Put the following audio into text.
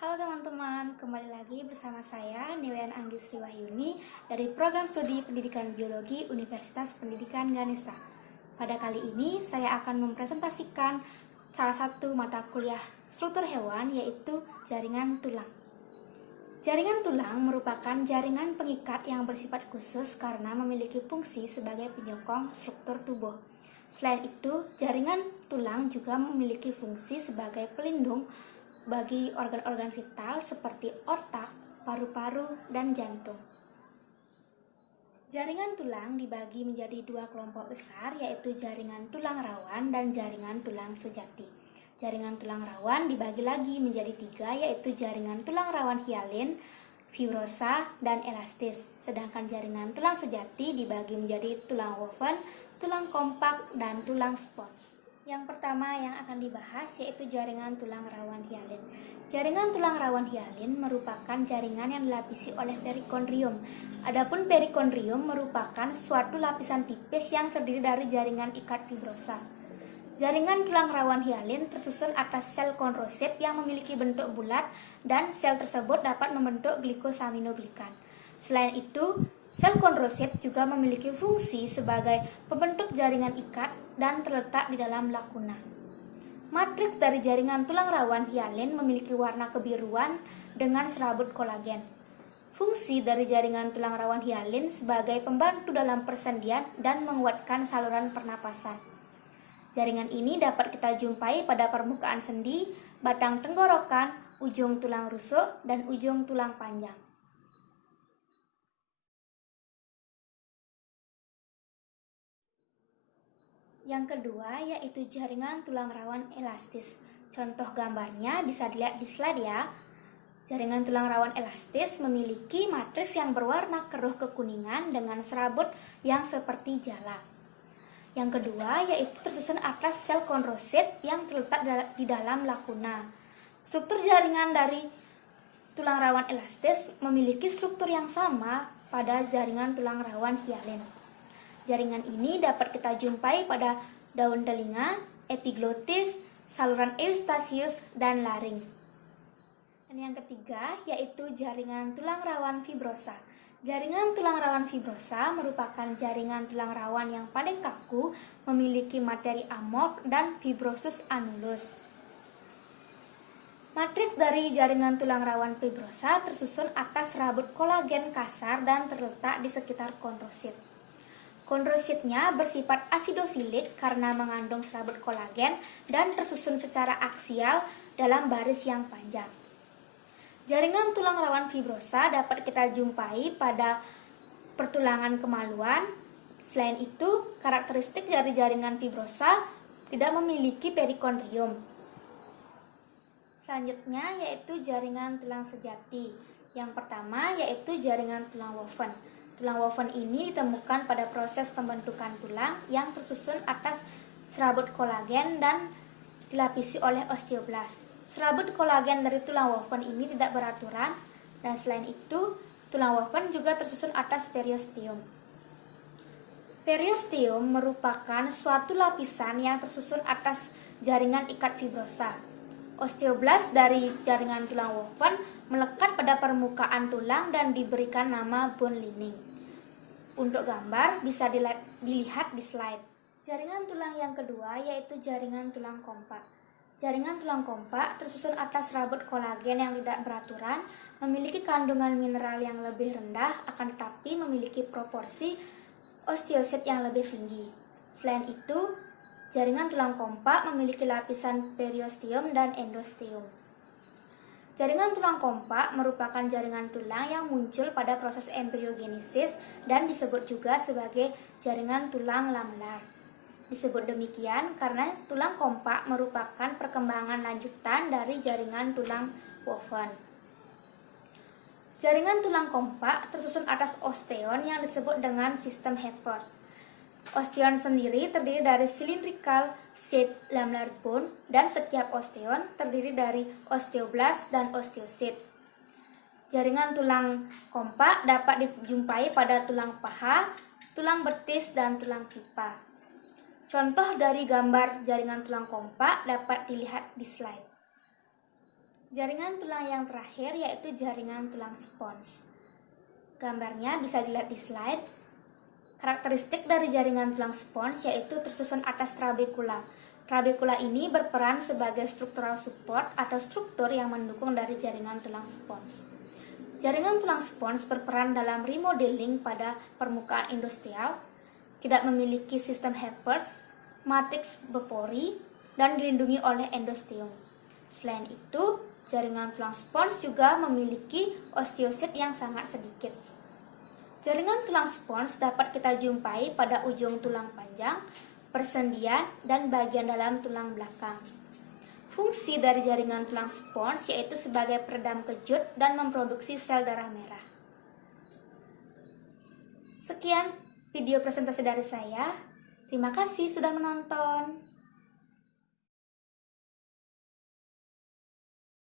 Halo teman-teman, kembali lagi bersama saya Niwayan Anggis Riwahyuni dari Program Studi Pendidikan Biologi Universitas Pendidikan Ganesha. Pada kali ini saya akan mempresentasikan salah satu mata kuliah struktur hewan, yaitu jaringan tulang. Jaringan tulang merupakan jaringan pengikat yang bersifat khusus karena memiliki fungsi sebagai penyokong struktur tubuh. Selain itu, jaringan tulang juga memiliki fungsi sebagai pelindung bagi organ-organ vital seperti otak, paru-paru, dan jantung. Jaringan tulang dibagi menjadi dua kelompok besar, yaitu jaringan tulang rawan dan jaringan tulang sejati. Jaringan tulang rawan dibagi lagi menjadi tiga, yaitu jaringan tulang rawan hialin, fibrosa, dan elastis. Sedangkan jaringan tulang sejati dibagi menjadi tulang woven, tulang kompak, dan tulang spons. Yang pertama yang akan dibahas yaitu jaringan tulang rawan hialin. Jaringan tulang rawan hialin merupakan jaringan yang dilapisi oleh perikondrium. Adapun perikondrium merupakan suatu lapisan tipis yang terdiri dari jaringan ikat fibrosa. Jaringan tulang rawan hialin tersusun atas sel kondrosit yang memiliki bentuk bulat dan sel tersebut dapat membentuk glikosaminoglikan. Selain itu, sel kondrosit juga memiliki fungsi sebagai pembentuk jaringan ikat dan terletak di dalam lakuna. Matriks dari jaringan tulang rawan hialin memiliki warna kebiruan dengan serabut kolagen. Fungsi dari jaringan tulang rawan hialin sebagai pembantu dalam persendian dan menguatkan saluran pernapasan. Jaringan ini dapat kita jumpai pada permukaan sendi, batang tenggorokan, ujung tulang rusuk, dan ujung tulang panjang. Yang kedua yaitu jaringan tulang rawan elastis. Contoh gambarnya bisa dilihat di slide ya. Jaringan tulang rawan elastis memiliki matriks yang berwarna keruh kekuningan dengan serabut yang seperti jala. Yang kedua yaitu tersusun atas sel kondrosit yang terletak di dalam lakuna. Struktur jaringan dari tulang rawan elastis memiliki struktur yang sama pada jaringan tulang rawan hialin. Jaringan ini dapat kita jumpai pada daun telinga, epiglotis, saluran eustasius, dan laring. Dan yang ketiga yaitu jaringan tulang rawan fibrosa. Jaringan tulang rawan fibrosa merupakan jaringan tulang rawan yang paling kaku, memiliki materi amorf dan fibrosus annulus. Matriks dari jaringan tulang rawan fibrosa tersusun atas serabut kolagen kasar dan terletak di sekitar kondrosit. Kondrositnya bersifat asidofilik karena mengandung serabut kolagen dan tersusun secara aksial dalam baris yang panjang. Jaringan tulang rawan fibrosa dapat kita jumpai pada pertulangan kemaluan. Selain itu, karakteristik dari jaringan fibrosa tidak memiliki perikondrium. Selanjutnya yaitu jaringan tulang sejati. Yang pertama yaitu jaringan tulang woven. Tulang woven ini ditemukan pada proses pembentukan tulang yang tersusun atas serabut kolagen dan dilapisi oleh osteoblas. Serabut kolagen dari tulang woven ini tidak beraturan, dan selain itu, tulang woven juga tersusun atas periosteum. Periosteum merupakan suatu lapisan yang tersusun atas jaringan ikat fibrosa. Osteoblas dari jaringan tulang woven melekat pada permukaan tulang dan diberikan nama bone lining. Untuk gambar bisa dilihat di slide. Jaringan tulang yang kedua yaitu jaringan tulang kompak. Jaringan tulang kompak tersusun atas serabut kolagen yang tidak beraturan, memiliki kandungan mineral yang lebih rendah, akan tetapi memiliki proporsi osteosit yang lebih tinggi. Selain itu, jaringan tulang kompak memiliki lapisan periosteum dan endosteum. Jaringan tulang kompak merupakan jaringan tulang yang muncul pada proses embriogenesis dan disebut juga sebagai jaringan tulang lamelar. Disebut demikian karena tulang kompak merupakan perkembangan lanjutan dari jaringan tulang woven. Jaringan tulang kompak tersusun atas osteon yang disebut dengan sistem Hebers. Osteon sendiri terdiri dari cylindrical shaped lamellar bone dan setiap osteon terdiri dari osteoblast dan osteosit. Jaringan tulang kompak dapat dijumpai pada tulang paha, tulang betis, dan tulang pipa. Contoh dari gambar jaringan tulang kompak dapat dilihat di slide. Jaringan tulang yang terakhir yaitu jaringan tulang spons. Gambarnya bisa dilihat di slide. Karakteristik dari jaringan tulang spons yaitu tersusun atas trabekula. Trabekula ini berperan sebagai struktural support atau struktur yang mendukung dari jaringan tulang spons. Jaringan tulang spons berperan dalam remodeling pada permukaan endosteal, tidak memiliki sistem Heppers, matriks bepori, dan dilindungi oleh endosteum. Selain itu, jaringan tulang spons juga memiliki osteosit yang sangat sedikit. Jaringan tulang spons dapat kita jumpai pada ujung tulang panjang, persendian, dan bagian dalam tulang belakang. Fungsi dari jaringan tulang spons yaitu sebagai peredam kejut dan memproduksi sel darah merah. Sekian video presentasi dari saya. Terima kasih sudah menonton.